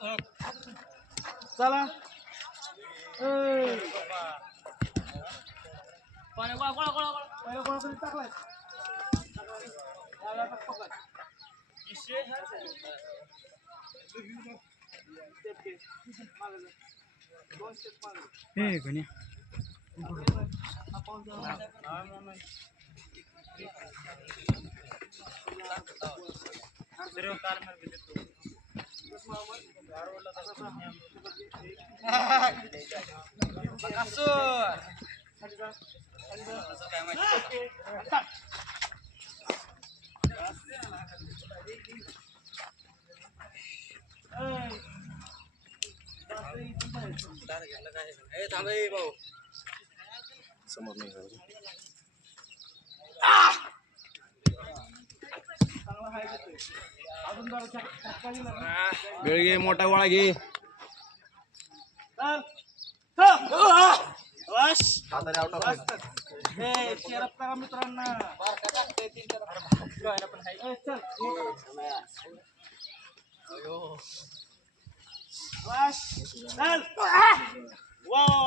चला टाकलाय हे गण्या भाऊ समोर नाही वेळ घे मोठा गोळा घे शेअरअप करा मित्रांना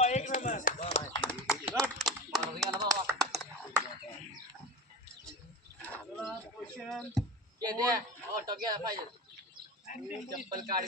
एक नंबर चप्पल काढ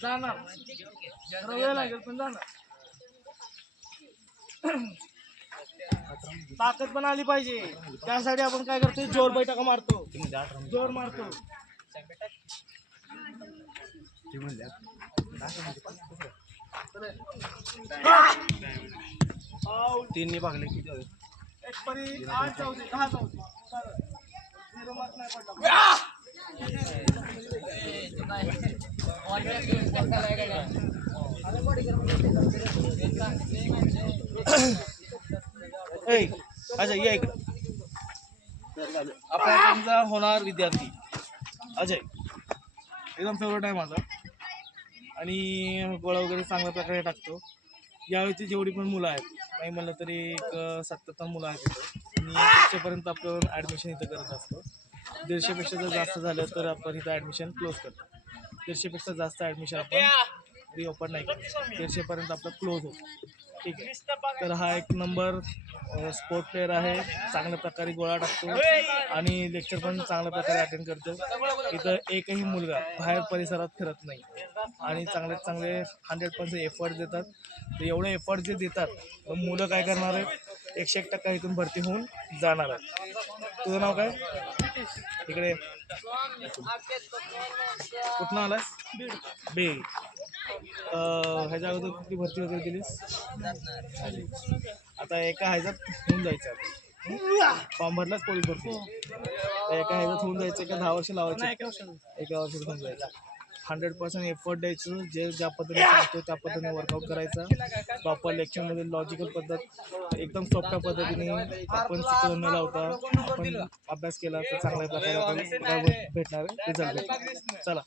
जाणार वेळ लागेल पण जाणार ताकद पण आली पाहिजे त्यासाठी आपण काय करतो जोर बैठका मारतो जोर मारतो तीन भागले किती एक परी 8 14 10 14 0 मार्क नाही पडला अच्छा या इकडे आपला होणार विद्यार्थी अजय एकदम फेवरेट आहे माझा आणि गोळा वगैरे चांगल्या प्रकारे टाकतो. यावेळीची जेवढी पण मुलं आहेत नाही म्हणलं तरी एक 77 मुलं आहेत इथं आणि 100पर्यंत आपण ॲडमिशन इथं करत असतो. 150पेक्षा जर जास्त झालं तर आपण इथं ॲडमिशन क्लोज करतो. 150पेक्षा जास्त ॲडमिशन आपण रिओपन नाही करतो. 150पर्यंत आपलं क्लोज होतो. ठीक आहे. तर हा एक नंबर स्पोर्ट प्लेअर आहे. चांगल्या प्रकारे गोळा टाकतो आणि लेक्चर पण चांगल्या प्रकारे अटेंड करतो. इथं एकही मुलगा बाहेर परिसरात फिरत नाही आणि चांगले 100% एफर्ट देतात. तर एवढे एफर्ट जे देतात तर मुलं काय करणार आहे 101% इथून भरती होऊन जाणार आहे. तुझं नाव काय? इकडे कुठनं आलास? बीड. ह्याच्या अगोदर कुठली भरती वगैरे केलीस? आता एका ह्याच्यात होऊन जायचं आपण फॉर्म भरलाच पोलीस भरती. एका ह्याच्यात होऊन जायचं का 10 वर्ष लावायचं? एका वर्षात होऊन जायचं. 100% एफर्ट द्यायचं. जे ज्या पद्धतीने सांगतो त्या पद्धतीने वर्कआउट करायचा. प्रॉपर लेक्चरमध्ये लॉजिकल पद्धत एकदम सोप्या पद्धतीने आपण शिकवून न लावता आपण अभ्यास केला तर चांगल्या प्रकारे आपण भेटणार रिझल्ट भेटणार. चला